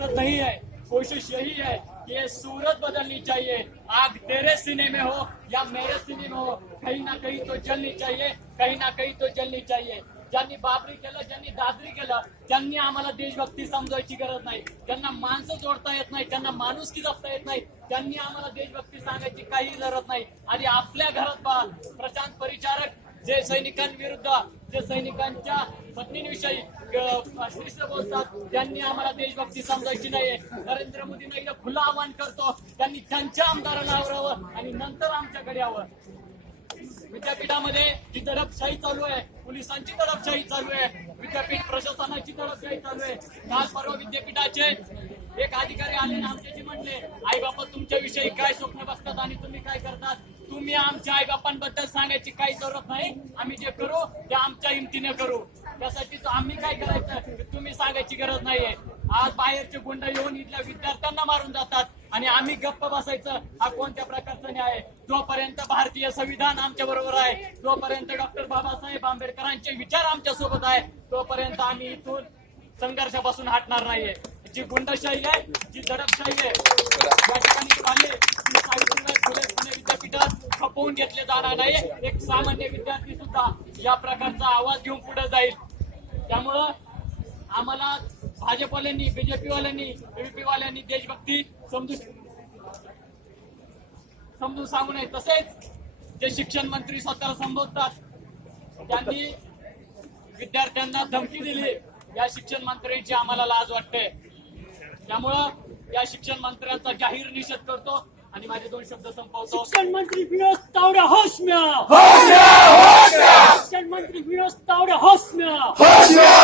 मकसद नहीं है कोशिश यही है कि ये सूरत बदलनी चाहिए। आग तेरे सीने में हो या मेरे सीने में हो कहीं ना कहीं तो जलनी चाहिए कहीं ना कहीं तो जलनी चाहिए। ज्यांनी बाबरी केलं ज्यांनी दादरी केलं त्यांनी आम्हाला देशभक्ती समजायची गरज नाही. त्यांना माणसं जोडता येत नाही त्यांना माणुसकी जपता येत नाही त्यांनी आम्हाला देशभक्ती सांगायची काही गरज नाही. आणि आपल्या घरात पहा प्रशांत परिचारक जे सैनिकांविरुद्ध जे सैनिकांच्या पत्नींविषयी अ, बोलतात त्यांनी आम्हाला देशभक्ती समजायची नाहीये. नरेंद्र मोदींना इथं खुलं आवाहन करतो. त्यांनी त्यांच्या आमदाराला आवरावं आणि नंतर आमच्याकडे यावं. विद्यापीठामध्ये जी दडपशाही चालू आहे पोलिसांची दडपशाही चालू आहे विद्यापीठ प्रशासनाची दडपशाही चालू आहे. काल परवा विद्यापीठाचे एक अधिकारी आले ना आमच्याशी म्हणले आई बापा तुमच्याविषयी काय स्वप्न बसतात आणि तुम्ही काय करतात? तुम्ही आमच्या आई बापांबद्दल सांगायची काही जरूरत नाही. आम्ही जे करू ते हिमतीने करू. त्यासाठी आम्ही काय करायचं? तुम्ही सांगायची गरज नाहीये. आज बाहेरचे गुंड येऊन इथल्या विद्यार्थ्यांना मारून जातात आणि आम्ही गप्प बसायचं. हा कोणत्या प्रकारचा न्याय आहे? जोपर्यंत भारतीय संविधान आमच्या बरोबर आहे जोपर्यंत डॉक्टर बाबासाहेब आंबेडकरांचे विचार आमच्यासोबत आहे तोपर्यंत आम्ही इथून संघर्षापासून हटणार नाहीये. जी गुंडशाही आहे जी दडपशाही आहे या ठिकाणी झाले ती सावित्रीबाई फुले पुणे विद्यापीठात खपवून घेतले जाणार नाही एक सामान्य विद्यार्थी सुद्धा या प्रकारचा आवाज घेऊन पुढे जाईल. त्यामुळं आम्हाला भाजपवाल्यांनी बीजेपी वाल्यांनी देशभक्ती समजून समजून सांगू नये. तसेच जे शिक्षण मंत्री स्वतःला संबोधतात त्यांनी विद्यार्थ्यांना धमकी दिली. या शिक्षण मंत्र्यांची आम्हाला लाज वाटते. त्यामुळं या शिक्षण मंत्र्यांचा जाहीर निषेध करतो आणि माझे दोन शब्द संपवतो. शिक्षण मंत्री विनोद तावडे होश आओ शिक्षण